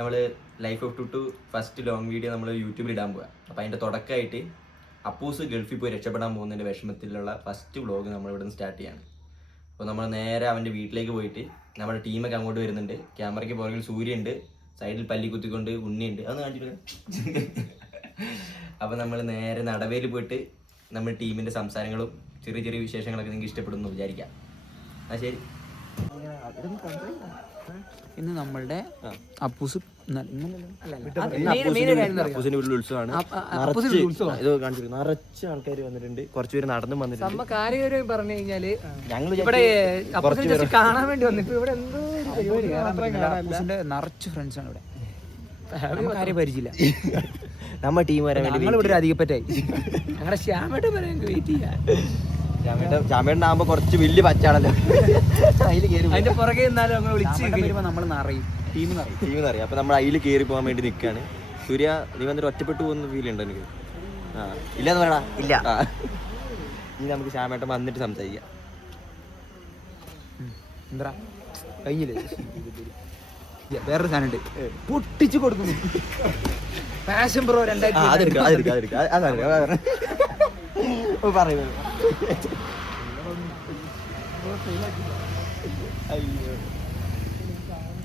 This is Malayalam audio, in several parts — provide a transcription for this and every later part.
നമ്മൾ life of two first long video നമ്മൾ യൂട്യൂബിൽ ഇടാൻ പോവുക. അപ്പോൾ അതിൻ്റെ തുടക്കമായിട്ട് അപ്പൂസ് ഗൾഫിൽ പോയി രക്ഷപ്പെടാൻ പോകുന്നതിൻ്റെ വിഷമത്തിലുള്ള ഫസ്റ്റ് വ്ളോഗ് നമ്മൾ ഇവിടെ നിന്ന് സ്റ്റാർട്ട് ചെയ്യാണ്. അപ്പോൾ നമ്മൾ നേരെ അവൻ്റെ വീട്ടിലേക്ക് പോയിട്ട് നമ്മുടെ ടീമൊക്കെ അങ്ങോട്ട് വരുന്നുണ്ട്. ക്യാമറയ്ക്ക് പുറകിൽ സൂര്യയുണ്ട്, സൈഡിൽ പല്ലി കുത്തിക്കൊണ്ട് ഉണ്ണിയുണ്ട്, അതൊന്ന് കാണിച്ചിട്ട്. അപ്പോൾ നമ്മൾ നേരെ നടവേൽ പോയിട്ട് നമ്മൾ ടീമിൻ്റെ സംസാരങ്ങളും ചെറിയ ചെറിയ വിശേഷങ്ങളൊക്കെ നിങ്ങൾക്ക് ഇഷ്ടപ്പെടുന്നു വിചാരിക്കാം. ആ ശരി. ഇന്ന് നമ്മളുടെ അപ്പൂസ് അപ്പൂസിന്റെ വീട്ടിൽ ഉത്സവമാണ്. നിറച്ച് ആൾക്കാർ വന്നിട്ടുണ്ട്, കുറച്ചുപേര് നടന്നും വന്നിട്ടുണ്ട്. കാര്യം പറഞ്ഞു കഴിഞ്ഞാല് ഞങ്ങൾ ഇവിടെ കാണാൻ വേണ്ടി വന്നിട്ട് ഇവിടെ എന്തോ അപ്പൂസിന്റെ നിറച്ച് ഫ്രണ്ട്സ് ആണ് ഇവിടെ. കാര്യം പരിചയമില്ല. നമ്മ ടീം വരാൻ വേണ്ടി ഞങ്ങൾ ഇവിടെ അധികപ്പറ്റായി. ഞങ്ങളുടെ ശ്യാമേട്ട പറയാൻ വെയിറ്റ് ചെയ്യാൻ. ചാമ്പേണ്ടാകുമ്പോ കുറച്ച് വലിയ പച്ചാണല്ലോ, അതിൽ കയറി അതിന്റെ പുറകെ വിളിച്ച് നമ്മൾ നിറയും, ടീം അറിയാം. അപ്പൊ നമ്മൾ അതിൽ കയറി പോകാൻ വേണ്ടി നിൽക്കുകയാണ്. സൂര്യ, നീ വന്നിട്ട് ഒറ്റപ്പെട്ടു പോകുന്ന ഫീൽ ഉണ്ടോ എനിക്ക്? ഇല്ലാന്ന് പറയടാ. ഇല്ല. ഇനി നമുക്ക് ശ്യാമേട്ടൻ വന്നിട്ട് സംസാരിക്കാം. എന്താ കഴിഞ്ഞില്ലേ? വേറൊരു സാധനം ഉണ്ട്, പൊട്ടിച്ചു കൊടുക്കുന്നു. ഫാഷൻ ബ്രോ 2000 പറയുന്നത്.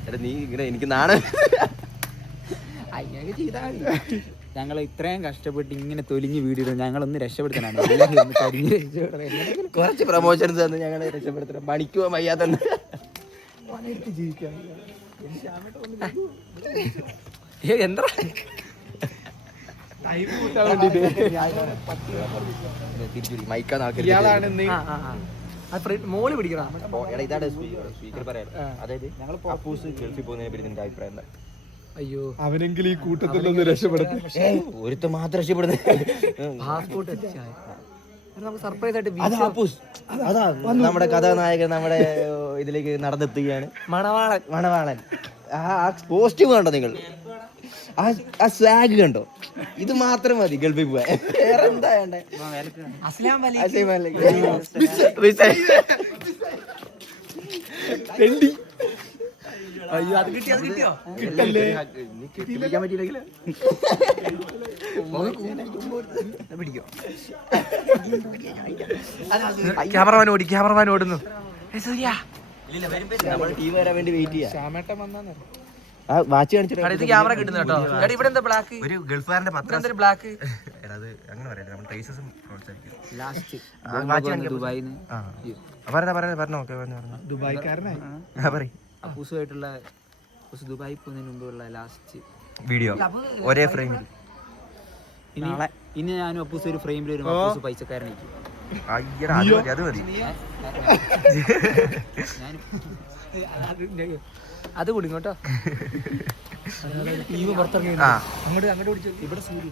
എടാ നീ ഇങ്ങനെ എനിക്ക് നാണം. അങ്ങനെ ചെയ്താൽ ഞങ്ങൾ ഇത്രയും കഷ്ടപ്പെട്ട് ഇങ്ങനെ തൊലിഞ്ഞ് വീഡിയോ ഞങ്ങളൊന്ന് രക്ഷപ്പെടുത്താനാണ്. കുറച്ച് പ്രമോഷൻസ് തന്ന് ഞങ്ങളെ രക്ഷപ്പെടുത്തണം. പണിക്ക് പോകാൻ വയ്യാത്തന്നെ ജീവിക്കാൻ എന്താ മോള് പിടിക്കണം. ഇതാണ് സ്പീക്കർ പറയാം. അതായത് ഞങ്ങൾ അപ്പൂസ് ഗൾഫിൽ പോകുന്നതിനെ പറ്റി നിന്റെ അഭിപ്രായം എന്താ? അയ്യോ, അവനെങ്കിലും ഈ കൂട്ടത്തിൽ ഒന്ന് രക്ഷപ്പെടുത്തും. ഒരുത്ത മാത്രം രക്ഷപ്പെടുന്നത്. നമുക്ക് സർപ്രൈസ് ആയിട്ട് അതാ നമ്മുടെ കഥാനായകൻ നമ്മുടെ ഇതിലേക്ക് നടന്നെത്തുകയാണ്. മണവാളൻ. ആ പോസ്റ്റ് കണ്ടോ നിങ്ങൾ? ആ സ്വാഗ് കണ്ടോ? ഇത് മാത്രം മതി ഗൾഫിൽ പോവാൻ. വേറെ എന്താ വേണ്ടേ? അയ്യോ, അത് കിട്ടിയോ? പിടിക്കാൻ പറ്റിയില്ലെങ്കിലോ ക്യാമറമാൻ ഓടുന്നു. നമ്മുടെ ടീം വരാൻ വേണ്ടി വെയിറ്റ് ചെയ്യാം. ശ്യാമേട്ടൻ വന്നാ വാച്ച് കാണിച്ചിട്ട് ക്യാമറ കിട്ടുന്നു കേട്ടോ. ഇവിടെ എന്താ ബ്ലാക്ക്? ഒരു ഗൾഫുകാരന്റെ പത്രം ബ്ലാക്ക്. അത് അങ്ങനെ പറയാം. നമ്മൾ ടേസ്റ്റസും ലാസ്റ്റ് ദുബായ്ക്കാരനായി അപ്പൂസുമായിട്ടുള്ള ദുബായി പോകുന്നതിന് മുമ്പുള്ള ലാസ്റ്റ് വീഡിയോ ഒരേ ഫ്രെയിമിൽ. ഇനി ഞാനും അപ്പൂസ് ഒരു ഫ്രെയിമിൽ വരും. അപ്പൂസ് പൈസക്കാരനായിരിക്കും. അത് മതി. അത് കൊടുക്കും കേട്ടോ. ടീം പുറത്തിറങ്ങി അങ്ങോട്ട് പിടിച്ചു. ഇവിടെ സൂര്യ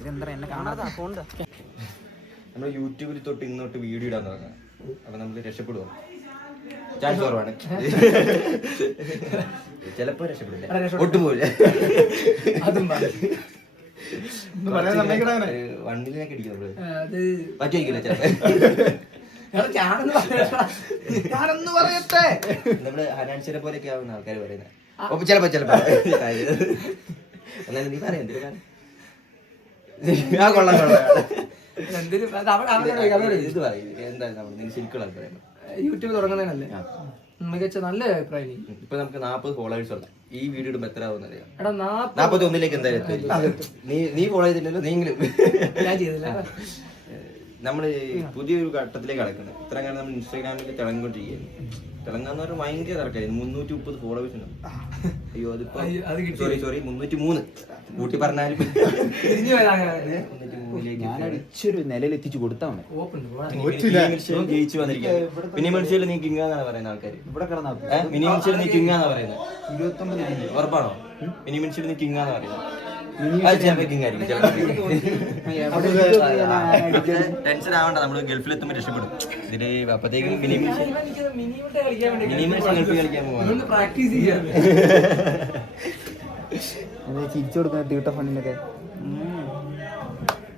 ഇതെന്താ എന്നെ കാണാതെ ഫോണിന്റെ നമ്മൾ യൂട്യൂബിൽ തൊട്ട് ഇന്നോട്ട് വീഡിയോ ഇടാൻ തുടങ്ങാം. അപ്പൊ നമുക്ക് രക്ഷപ്പെടുവോ? ചാൻസ് കുറവാണ്. ചിലപ്പോ രക്ഷപ്പെടില്ല, ഒട്ടും പോവില്ല. വണ്ണിലേക്ക് അടിക്കുന്നത് പറ്റുമായിരിക്കില്ല ചിലപ്പോ. നമ്മള് ഹനാൻസിനെ പോലെയൊക്കെ ആവുന്ന ആൾക്കാർ പറയുന്നത് ചിലപ്പോ എന്നാലും നീ പറയാം. കൊള്ളാം. ഇത് പറയും എന്തായാലും നമ്മൾ ശരിക്കുള്ള അഭിപ്രായം. യൂട്യൂബ് തുടങ്ങുന്നതിനല്ലേ മികച്ച നല്ല അഭിപ്രായം. ഇപ്പൊ നമുക്ക് 40 ഫോളോവേഴ്സ് ഉള്ള ഈ വീഡിയോ ഇടുമ്പോ എത്ര ആവുന്ന അറിയാം? 41 എന്തായാലും നീ ഫോളോ ചെയ്തില്ലല്ലോ, നീങ്കിലും. ഞാൻ ചെയ്തില്ല. നമ്മള് പുതിയൊരു ഘട്ടത്തിലേക്ക് കടക്കുന്നത്. ഇത്ര കാലം നമ്മൾ ഇൻസ്റ്റാഗ്രാമിൽ തിളങ്ങിക്കൊണ്ടിരിക്കുകയാണ്. തിളങ്ങാന്ന് പറഞ്ഞാൽ ഭയങ്കര തിരക്കായിരുന്നു. 330 ഫോളോവേഴ്സ് ഉണ്ട്. അയ്യോ അതിപ്പോ സോറി 303 കൂട്ടി പറഞ്ഞാലും ഞാനടിച്ചൊരു നിലയിൽ എത്തിച്ചു കൊടുത്താൽ ജയിച്ചു വന്നിരിക്കുക. മിനി മനുഷ്യയിൽ നീ കിങ്ങാന്നാണ് പറയുന്ന ആൾക്കാർ. ഇവിടെ കിടന്നാ മിനി മനുഷ്യയിൽ നീ കിങ്ങാന്നാ പറയുന്നത്. 29 ഉറപ്പാണോ? മിനി മനുഷ്യയിൽ നീ കിങ്ങാന്നാ പറയുന്നത്. ടെൻഷൻ ആവണ്ട, നമ്മള് ഗൾഫിൽ എത്തുമ്പോ രക്ഷപ്പെടും. ഇതില് അപ്പത്തേക്കും മിനി മനുഷ്യൻ ഗൾഫിൽ കളിക്കാൻ പോവാണ്. പ്രാക്ടീസ് ചെയ്യാൻ ചിരിച്ചു കൊടുക്കുന്ന ട്യൂട്ടർ ഫണ്ടിനൊക്കെ.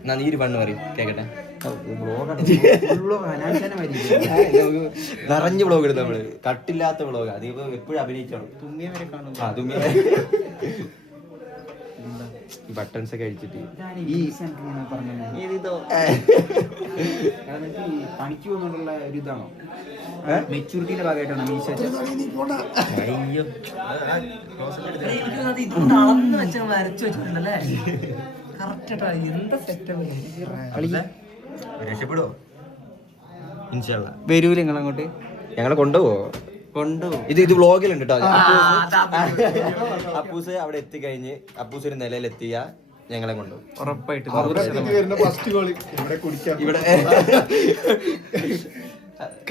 നീ ഒരു ഫണ്ട് പറയും കേക്കട്ടെ. നിറഞ്ഞ വ്ളോഗ് എടുത്ത് നമ്മള് കട്ടില്ലാത്ത വ്ളോഗ് അതിപ്പോ എപ്പോഴും അഭിനയിക്കണം. ഈ ബട്ടൺസ് ഒക്കെ അടിച്ചിട്ട് ഈ പണിക്ക് പോകുന്നുള്ള ഒരു ഇതാണോ മെച്ചൂരിറ്റിയുടെ ഭാഗമായിട്ടാണ് മീശ അയ്യോ അളന്ന് വെച്ച വരച്ചു വെച്ചിട്ടുണ്ടല്ലേ കറക്റ്റ് എന്താ സെറ്റപ്പ് രക്ഷപ്പെടുവോ? ഇൻഷാല്ല വരൂല നിങ്ങൾ അങ്ങോട്ട് ഞങ്ങളെ കൊണ്ടുപോവോ? ഇത് വ്ളോഗിലുണ്ട് കേട്ടോ. അപ്പൂസ് അവിടെ എത്തിക്കഴിഞ്ഞ് അപ്പൂസ് ഒരു നിലയിലെത്തിയ ഞങ്ങളെ കൊണ്ടുപോകും ഉറപ്പായിട്ട്. ഇവിടെ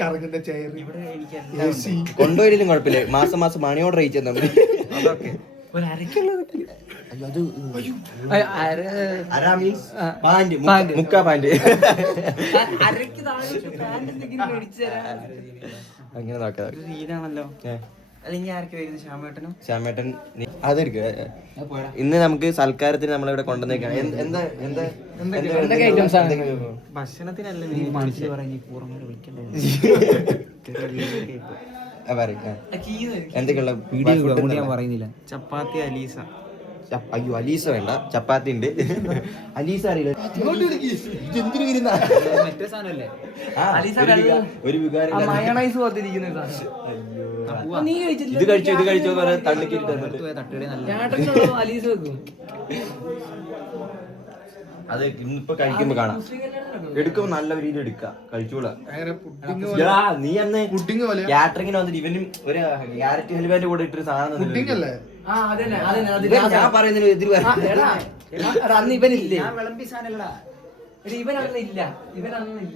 കറങ്ങുന്ന ചെയർ കൊണ്ടുപോയാലും കുഴപ്പമില്ല. മാസം മാസം മണി ഓർഡർ അയച്ചു തന്നാൽ മതി. അതൊക്കെ മുക്കാ പാൻറ് അങ്ങനെ നോക്കാം. സീനാണല്ലോ. അല്ലെങ്കിൽ ആർക്ക് വരുന്നത്? ശ്യാമേട്ടനും ശ്യാമേട്ടൻ അതെടുക്ക. ഇന്ന് നമുക്ക് സൽക്കാരത്തിന് നമ്മളിവിടെ കൊണ്ടുവന്നേക്കാണ്. ഭക്ഷണത്തിനല്ല മനസ്സിൽ പറഞ്ഞ് പൂർണ്ണ വിളിക്കണ്ടേ? എന്തൊക്കെയുള്ള ഞാൻ പറയുന്നില്ല. ചപ്പാത്തി അലീസ. അയ്യോ അലീസ വേണ്ട, ചപ്പാത്തി ഉണ്ട്. അലീസ അറിയില്ല. മറ്റേ സാധനല്ലേ ഒരു വികാരം നീ ഇത് കഴിച്ചോ തള്ളിക്കിട്ട് തട്ടുകട നല്ല അലീസ് വെക്കും. അത് ഇന്നിപ്പോ കഴിക്കുമ്പോ കാണാം. എടുക്കുമ്പോ നല്ല രീതിയിൽ എടുക്ക കഴിച്ചോളാം. നീ അന്ന് കാറ്ററിങ്ങിന് വന്നിട്ട് ഇവനും ഒരു ക്യാരറ്റ് ഹൽവാന്റെ കൂടെ ഇട്ടൊരു സാധനം ഞാൻ പറയുന്നതിന് എതിര് അന്ന് ഇവനില്ലേ?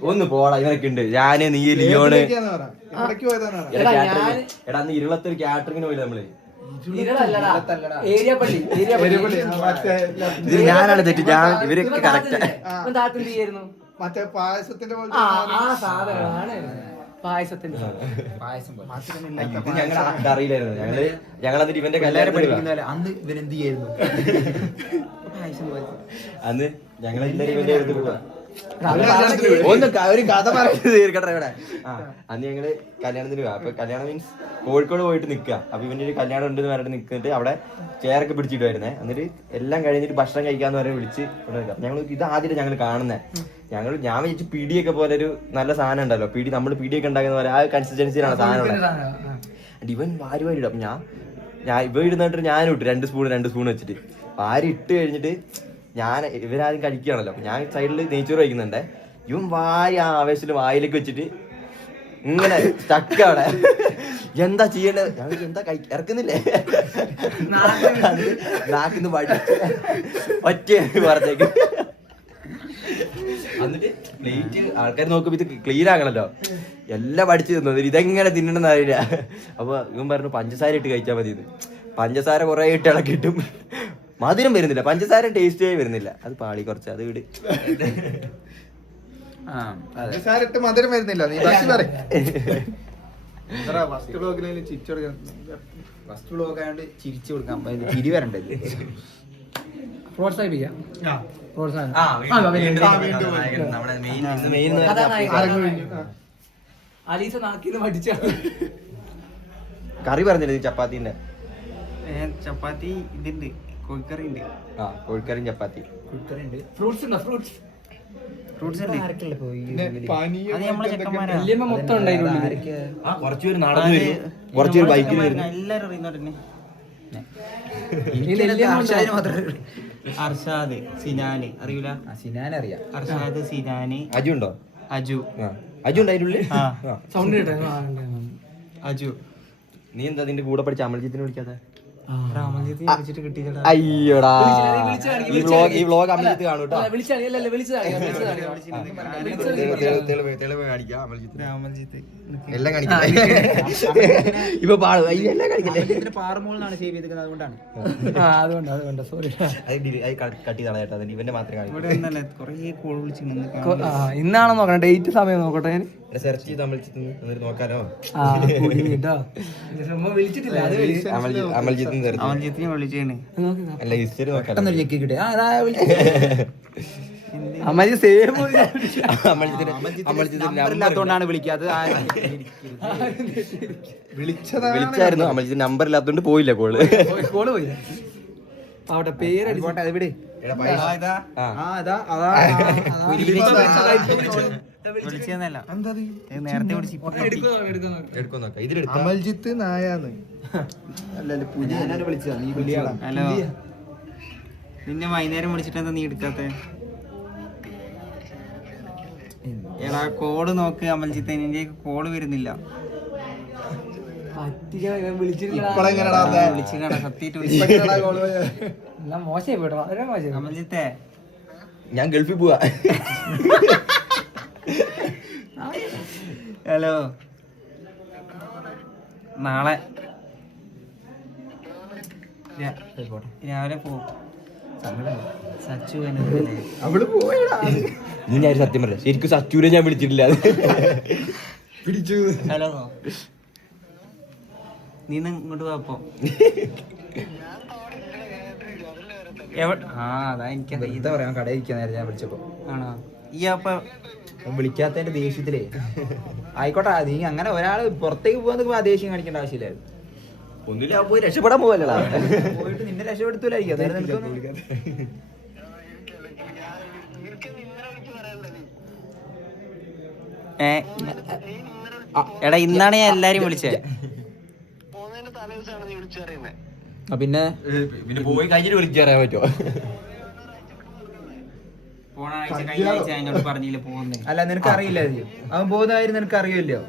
ഒന്ന് പോടാ. ഇവനൊക്കെ ഉണ്ട്. ഞാന് നീ ലിയോണ് എടാ അന്ന് ഇരുളത്തൊരു കാറ്ററിങ്ങിന് പോയില്ല നമ്മള്. ഇത് ഞാനാണ് തെറ്റ്. ഞാൻ ഇവരൊക്കെ കറക്റ്റ്. മറ്റേ പായസത്തിന്റെ പായസത്തിന്റെ ഇത് ഞങ്ങൾ അറിയില്ലായിരുന്നു. ഞങ്ങളതിന് ഇവന്റെ കല്യാണം പഠിപ്പിക്കുന്ന അന്ന് ഇവൻ എന്ത് ചെയ്യായിരുന്നു? അന്ന് ഞങ്ങളെല്ലാരും ഇവന്റെ അടുത്ത് പോവാ. ഒന്ന് ഒരു കഥ പറയുന്നത് തീർക്കട്ടെ ഇവിടെ. അന്ന് ഞങ്ങള് കല്യാണത്തിന് പോവാ. അപ്പൊ കല്യാണം മീൻസ് കോഴിക്കോട് പോയിട്ട് നിക്കുക. അപ്പൊ ഇവന്റെ ഒരു കല്യാണം ഉണ്ടെന്ന് പറഞ്ഞിട്ട് നിൽക്കിട്ട് അവിടെ ചെയറൊക്കെ പിടിച്ചിട്ടുവായിരുന്നേ. എന്നിട്ട് എല്ലാം കഴിഞ്ഞിട്ട് ഭക്ഷണം കഴിക്കാന്ന് പറഞ്ഞ് വിളിച്ച് ഞങ്ങൾ ഇത് ആദ്യമായിട്ട് ഞങ്ങൾ കാണുന്നേ. ഞാൻ വിചാരിച്ചു പിടിയൊക്കെ പോലെ ഒരു നല്ല സാധനം ഉണ്ടല്ലോ, നമ്മൾ പിടിയൊക്കെ ഉണ്ടാക്കുന്ന പോലെ ആ കൺസിസ്റ്റൻസിയിലാണ് സാധനം. ഇവൻ വാരി ഇടും. അപ്പൊ ഞാൻ ഇവ ഇടുന്നിട്ട് ഞാനും ഇട്ടു 2 സ്പൂൺ വെച്ചിട്ട് വാരി ഇട്ട് കഴിഞ്ഞിട്ട് ഇവരാദ്യം കഴിക്കുകയാണല്ലോ. അപ്പൊ ഞാൻ സൈഡിൽ നെയ്ച്ചോറ് കഴിക്കുന്നുണ്ടേ. ഇവൻ വാരി ആ ആവേശത്തിൽ വായിലേക്ക് വെച്ചിട്ട് ഇങ്ങനെ സ്റ്റക്ക് അവിടെ. എന്താ ചെയ്യേണ്ടത്? ഞാൻ എന്താ ഇറക്കുന്നില്ലേ? നാക്കിന്ന് ഒറ്റ പറഞ്ഞേക്ക്. എന്നിട്ട് പ്ലേറ്റ് ആൾക്കാർ നോക്കുമ്പോ ഇത് ക്ലീൻ ആകണല്ലോ. എല്ലാം പഠിച്ചു തന്നത് ഇതെങ്ങനെ തിന്നണമെന്ന് അറിയില്ല. അപ്പൊ ഇവൻ പറഞ്ഞു പഞ്ചസാര ഇട്ട് കഴിച്ചാൽ മതി. പഞ്ചസാര കുറെ ഇട്ട് ഇളക്കിട്ടും മധുരം വരുന്നില്ല, പഞ്ചസാര ടേസ്റ്റേ വരുന്നില്ല. അത് പാളി കുറച്ച് അത് വിട്. മധുരം വരുന്നില്ല. നീ ഫസ്റ്റ് വ്ലോഗ് ആയതുകൊണ്ട് ചിരിച്ചു കൊടുക്കാൻ ചിരി വരണ്ടത്. പ്രോത്സാഹിപ്പിക്കാം. അലീസ നാക്കിന്ന് പഠിച്ച കറി പറഞ്ഞില്ലേ ചപ്പാത്തിന്റെ? ചപ്പാത്തി ഇതുണ്ട്, കോഴിക്കറി ഉണ്ട്. കോഴിക്കറിയും ചപ്പാത്തി. ഫ്രൂട്ട്സ് ഉണ്ടോ? ഫ്രൂട്ട്സ് മൊത്തം ഉണ്ടായിരുന്നു. കുറച്ചുപേര് നടന്നു വരും, കുറച്ചുപേര് ബൈക്കിൽ വരും. എല്ലാരും അറിയുന്നവരെന്നെ. അർഷാദ്, സിനാന് അറിയൂല? സിനാൻ അറിയാം. അർഷാദ്, സിനാന്. അജു ഉണ്ടോ? അജു ഉണ്ട് അതിനുള്ളിൽ. സൗണ്ട് അജു. നീ എന്താ നിന്റെ കൂടെ പഠിച്ച അമൽജിത്തിനെ വിളിക്കാതെ? കിട്ടിയില്ല. അയ്യോടാ, ഈ വ്ലോഗ് അമൽജിത്ത് കാണൂട്ടോ. തെളിവ് കാണിക്കാം. അമൽജിത്ത് എല്ലാം കാണിക്കാം. ഇപ്പൊ എല്ലാം കാണിക്കല്ലേ? പാറമോളാണ് സേവ് ചെയ്തിരിക്കുന്നത്, അതുകൊണ്ടാണ്. അതുകൊണ്ട് സോറി. കട്ട് ചെയ്താണ് കേട്ടോ. ഇവന്റെ മാത്രമേ കാണിക്കൂ. ഇന്നാണോ നോക്കണം? ഡേറ്റ് സമയം നോക്കട്ടെ. സെർച്ച് ചെയ്ത് അമൽജിത്ത് എന്നിട്ട് നോക്കാലോ. വിളിച്ചിട്ടില്ല. അമൽജിത്തിനെ വിളിച്ചാണ്. അല്ല ഹിസ്റ്ററി നോക്കാം. അമ്മായി സേവ് ഇല്ലാത്തോണ്ടാണ് വിളിക്കാത്തത്. വിളിച്ചായിരുന്നു അമൽജിത്ത് നമ്പർ ഇല്ലാത്തോണ്ട് പോയില്ല കോള്. കോള് പോയി അവിടെ പേര് പോട്ടെ, അത് വിട്. വിളിച്ചതല്ല, നേരത്തെ അമൽജിത്ത് നായാന്ന് വിളിച്ചതാ. നീ വിളിയാളാ. ഹലോ, നിന്നെ വൈകുന്നേരം വിളിച്ചിട്ടെന്താ നീ എടുക്കാത്ത? എടാ കോള് നോക്ക് അമൽജിത്ത്, നിന്റെ കോള് വരുന്നില്ല. ഇപ്പളെങ്ങനെടാ വിളിച്ചിട്ടാ സത്യമായിട്ട് എല്ലാം മോശമായി പോയിട്ടോ, വളരെ മോശമായി. അമൽജിത്തെ ഞാൻ ഗൾഫിൽ പോവാ. ഹലോ, നാളെ രാവിലെ പോവും. സച്ചു അവള് പോയടാ. നീ ഞാൻ സത്യം പറയാം, ശരിക്കും സച്ചൂരെ ഞാൻ വിളിച്ചിട്ടില്ല. പിടിച്ചു. ഹലോ, നീ ഇങ്ങോട്ട് പോയപ്പോ അതാ എനിക്കറിയാം. എന്താ പറയാ, കടയിൽ ഇരിക്കാൻ നേരം ഞാൻ വിളിച്ചപ്പോ. ആണോ? ഈ അപ്പൊ വിളിക്കാത്തതിന്റെ ദേഷ്യത്തിലേ. ആയിക്കോട്ടെ, നീ അങ്ങനെ ഒരാള് പുറത്തേക്ക് പോകാൻ ദേഷ്യം കാണിക്കേണ്ട ആവശ്യമില്ലായിരുന്നു. ഒന്നുമില്ല, പോയി രക്ഷപ്പെടാൻ പോവല്ലടാ. പോയിട്ട് നിന്നെ രക്ഷപ്പെടുത്തൂലായിരിക്കും. അതായത് എടാ ഇന്നാണ് ഞാൻ എല്ലാരും വിളിച്ചേ. പിന്നെ പിന്നെ പോയി കഴിഞ്ഞിട്ട് വിളിച്ചു പറയാൻ പറ്റുമോ? പോണ ആഴ്ച കഴിഞ്ഞ ആഴ്ച എന്നോട് പറഞ്ഞില്ല പോകുന്നേ. അല്ല, നിനക്ക് അറിയില്ല. അവൻ പോകുന്ന കാര്യം നിനക്ക് അറിയുമല്ലോ.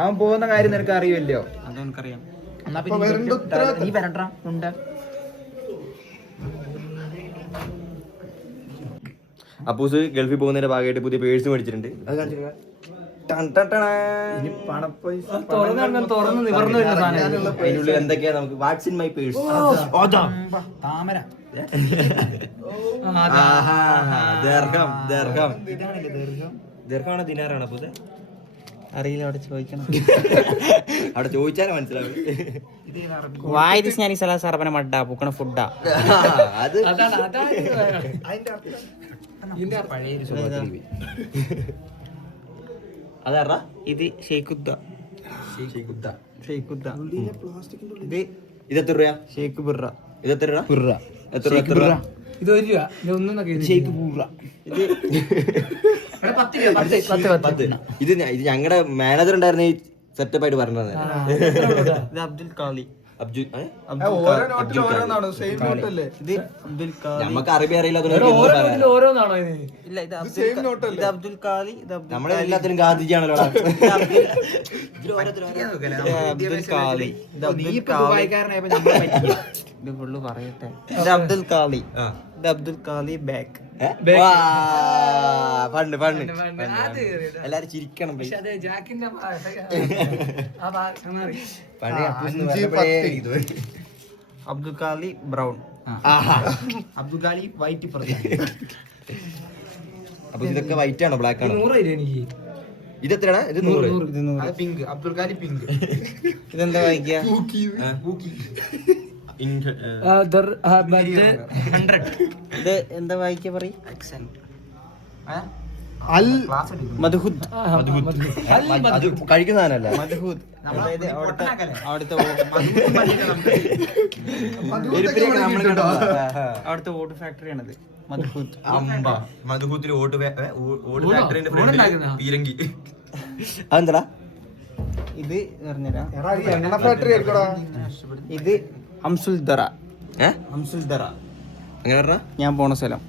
അവൻ പോകുന്ന കാര്യം നിനക്ക് അറിയുമല്ലോ. അത് എനിക്കറിയാം. എന്നാ പിന്നെ നീ വരണ്ടാ ഉണ്ട്. അപ്പൂസ് ഗൾഫിൽ പോകുന്നതിന്റെ ഭാഗമായിട്ട് പുതിയ പേഴ്സ് മേടിച്ചിട്ടുണ്ട്. അത് കാണിച്ചിട്ട് തുറന്ന് നിവർന്നു വരുന്ന സാധനം. അതിനുള്ളിൽ എന്തൊക്കെയാ നമുക്ക് വാട്സ് ഇൻ മൈ പേഴ്സ്. താമര ദീർഘമാണോ ദിനാറാണോ അപ്പൂസ്? അറിയില്ല, അവിടെ ചോദിക്കണം. അവിടെ ചോദിച്ചാലേ മനസ്സിലാവും. വായത് ഞാൻ ഈ സ്ഥലം സർവന മഡ്ഡ പൂക്കണ ഫുഡാ. അത് പഴയൊരു സ്വഭാവത്തിൽ അതാ ഇത് ഷെയ്ഖുദ്ദ. ഷെയ്ഖുദ്ദ. ഇതെത്ര രൂപ? ഷെയ്ഖ് ബുറ. ഇതെത്ര രൂപ? എത്ര രൂപ? ഇത് 1 രൂപ, ഇത് ഒന്നൊക്കെ ഷെയ്ഖ് ബുറ. ഇത് ഇത് ഞങ്ങളുടെ മാനേജർ ഉണ്ടായിരുന്ന ഈ സെറ്റപ്പ് ആയിട്ട് പറഞ്ഞത്. ഇത് അബ്ദുൽ കാലി. അബ്ദുൽ ഓരോ നോട്ടിൽ ഓരോന്നാണ്, സെയിം നോട്ടല്ലേ? ഇത് അബ്ദുൽ കാലി. നമുക്ക് അറബി അറിയില്ല, ഓരോന്നാണോ ഇത്? ഇല്ല, ഇത് സെയിം നോട്ടല്ലേ? ഇത് അബ്ദുൽ കാലി. ഇത് നമ്മളെ എല്ലാത്തിനും ഗാന്ധിജിയാണല്ലോ. അബ്ദുൽ കാലി. ഇത് അബ്ദുൽ കാലി. വായിക്കാരനായപ്പോ നമ്മളെ പറ്റില്ല. ഇത് ഫുള്ള് പറയട്ടെ. ഇത് അബ്ദുൽ കാലി. ഇത് അബ്ദുൽ കാലി ബാക്ക്. ഫണ്ട് എല്ലാരും ചിരിക്കണം. പക്ഷെ അത് ജാക്കിന്റെ അബ്ദുൽ കാലി ബ്രൗൺ. അബ്ദുൽ കാലി വൈറ്റ് പറഞ്ഞു. അപ്പൊ ഇതൊക്കെ വൈറ്റ് ആണോ ബ്ലാക്ക് ആണോ? 100 രൂപ എനിക്ക്. ഇതെത്രയാണ്? ഇത് 100. അത് പിങ്ക്. അബ്ദുൽ കാലി പിങ്ക്. ഇതെന്താ വായിക്കുക? ഇത് എന്താ വായിക്കുക പറയും? മദ്ഹൂദ്. അത് കഴിക്കുന്ന സാധനമല്ല. മദ്ഹൂദ്. അതായത് അവിടുത്തെ അവിടുത്തെ ഓട്ട് ഫാക്ടറിയാണിത്. മദ്ഹൂദ്. മധുഹൂത്തിൽ ഓട്ട് ഫാക്ടറിന്റെ പീരങ്കി. അതെന്താ? ഇത് പറഞ്ഞുതരാം. എണ്ണ ഫാക്ടറി ആയിരിക്കടാ. ഇത് ഹംസുൽദറ. ഹംസുൽദറ അങ്ങനെ പറഞ്ഞ ഞാൻ പോണ സ്ഥലം.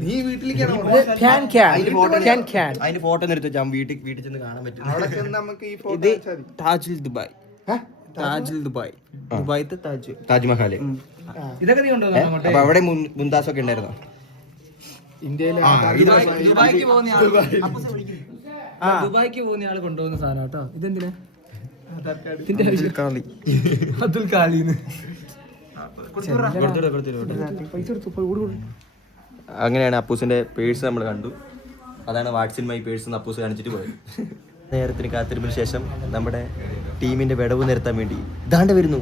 നീ വീട്ടിലേക്കാണോ? അതിന്റെ ഫോട്ടോ എടുത്ത് വെച്ചാൽ വീട്ടിൽ ചെന്ന് കാണാൻ പറ്റും. അവിടെ ചെന്ന് നമുക്ക് ഈ ഫോട്ടോ ഇത് താജുൽ ദുബായ്. താജുൽ ദുബായ്. ദുബായിത്തെ താജ്. താജ്മഹൽ. ഇതൊക്കെ നീ കൊണ്ടുവന്നോ അങ്ങോട്ട്? അപ്പൊ അവിടെ മുംതാസ് ഒക്കെ ഉണ്ടായിരുന്നോ? ഇന്ത്യയിലെ ദുബായിക്ക് പോകുന്ന ആള് ദുബായിക്ക് പോകുന്ന ആള് കൊണ്ടുപോകുന്ന സാധനം കേട്ടോ. ഇതെന്തിനാ? ഇതിന്റെ ആവശ്യം കാലി. അബ്ദുൽ കാലിന്ന് അങ്ങനെയാണ് അപ്പൂസിന്റെ പേഴ്സ് നമ്മൾ കണ്ടു. അതാണ് വാട്സ് ഇൻ മൈ പേഴ്സ് എന്ന് അപ്പൂസ് കാണിച്ചിട്ട് പോയത്. നേരത്തിന് കാത്തിരിപ്പിന് ശേഷം നമ്മുടെ ടീമിന്റെ വിടവ് നിരത്താൻ വേണ്ടി ഇതാണ്ട് വരുന്നു.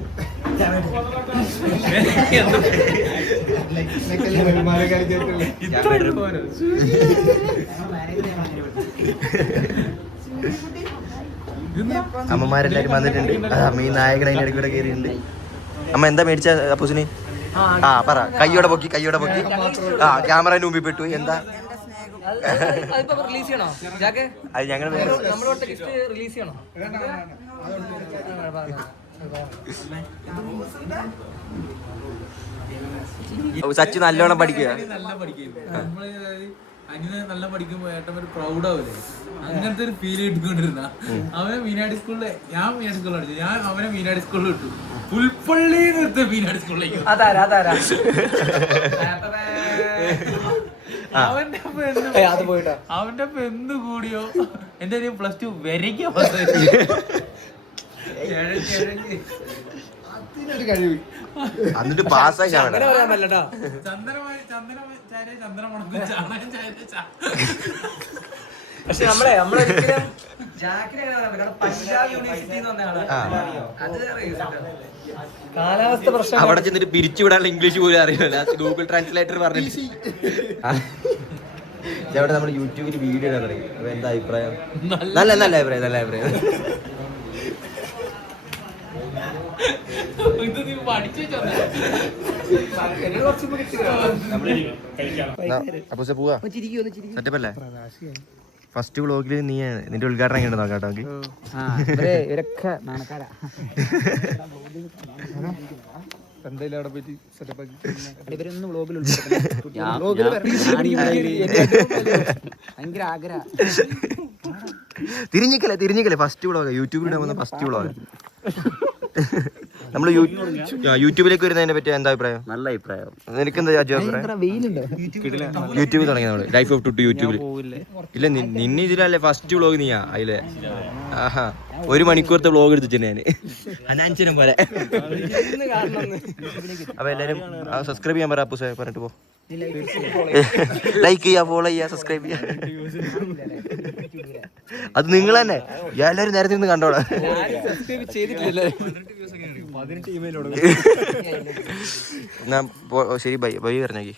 അമ്മമാരെല്ലാരും വന്നിട്ടുണ്ട്. അമ്മ ഈ നായകൻ അതിന്റെ ഇടയ്ക്ക് കൂടെ കയറിയിട്ടുണ്ട്. അമ്മ എന്താ മേടിച്ച അപ്പൂസിന്? ആ പറ. കയ്യോടെ പൊക്കി. ആ ക്യാമറയുടെ മുമ്പിൽ പെട്ടു. എന്താ റിലീസ് ചെയ്യണോ ജാക്കെ? അത് ഞങ്ങൾ നമ്മളോട്ട് ഗിഫ്റ്റ് റിലീസ് ചെയ്യണോ? സച്ചു നല്ലോണം പഠിക്കുക. അനിയന് നല്ല പഠിക്കുമ്പോ ഏട്ടൻ ഒരു പ്രൗഡ് ആവില്ലേ, അങ്ങനത്തെ ഒരു ഫീൽ കിട്ടിക്കൊണ്ടിരുന്ന അവനെ മീനാടി സ്കൂളില്, ഞാൻ മീനാടി സ്കൂളിൽ പഠിച്ചു, ഞാൻ അവനെ മീനാടി സ്കൂളിൽ വിട്ടു, പുൽപ്പള്ളി നിർത്തി മീനാടി സ്കൂളിലേക്ക്. അവന്റെ പെന്ന് കൂടിയോ എന്റെ +2 വരയ്ക്കാ എന്നിട്ട് പാസ്സായി പക്ഷെ നമ്മളൊരിക്കലും ജാക്കിനെ പഞ്ചാബ് യൂണിവേഴ്സിറ്റി കാലാവസ്ഥ പ്രശ്നം. അവിടെ ചെന്നിട്ട് പിരിച്ചുവിടാനുള്ള ഇംഗ്ലീഷ് പോലും അറിയില്ല. ഗൂഗിൾ ട്രാൻസ്ലേറ്റർ പറഞ്ഞു. അവിടെ നമ്മൾ യൂട്യൂബിൽ വീഡിയോ ഇടാൻ തുടങ്ങി. അപ്പൊ എന്താ അഭിപ്രായം? നല്ല അഭിപ്രായം. അപ്പൊ പോവാ സെറ്റപ്പല്ലേ? ഫസ്റ്റ് വ്ളോഗിൽ നീ നിന്റെ ഉദ്ഘാടനം എങ്ങനെ നോക്കാം കേട്ടോ. ഇവരൊക്കെ നാണക്കാരാ. എന്തായാലും അവിടെ പോയിട്ട് സെറ്റപ്പ് ആക്കി ഇവരൊന്നും വ്ളോഗിൽ ഭയങ്കര ആഗ്രഹ. തിരിഞ്ഞിക്കല്ലേ ഫസ്റ്റ് വ്ളോഗ് യൂട്യൂബിൽ ഇടാൻ വന്ന ഫസ്റ്റ് വ്ളോഗ്. നമ്മൾ യൂട്യൂബിലേക്ക് വരുന്നതിനെ പറ്റി എന്താ അഭിപ്രായം? നല്ല അഭിപ്രായം. നിനക്കെന്താ അഭിപ്രായം? യൂട്യൂബിൽ തുടങ്ങി നമ്മള് ലൈഫ് ഓഫ് ടു യൂട്യൂബിൽ. ഇല്ല നിന്നെ ഇതിലല്ലേ ഫസ്റ്റ് വ്ളോഗ് നീയാ അതിലെ. ആഹാ 1 മണിക്കൂറത്തെ വ്ളോഗ് എടുത്തിട്ട് ഞാന് അനാൻസിനെ പോലെ. അപ്പൊ എല്ലാരും സബ്സ്ക്രൈബ് ചെയ്യാൻ പറ അപ്പൂസേ, പറഞ്ഞിട്ട് പോ. ലൈക്ക് ചെയ്യാ, ഫോളോ ചെയ്യാ, സബ്സ്ക്രൈബ് ചെയ്യാ. അത് നിങ്ങൾ തന്നെ എല്ലാരും നേരത്തെ നിന്ന് കണ്ടോളാം. ശരി ബൈ പറഞ്ഞേക്ക്.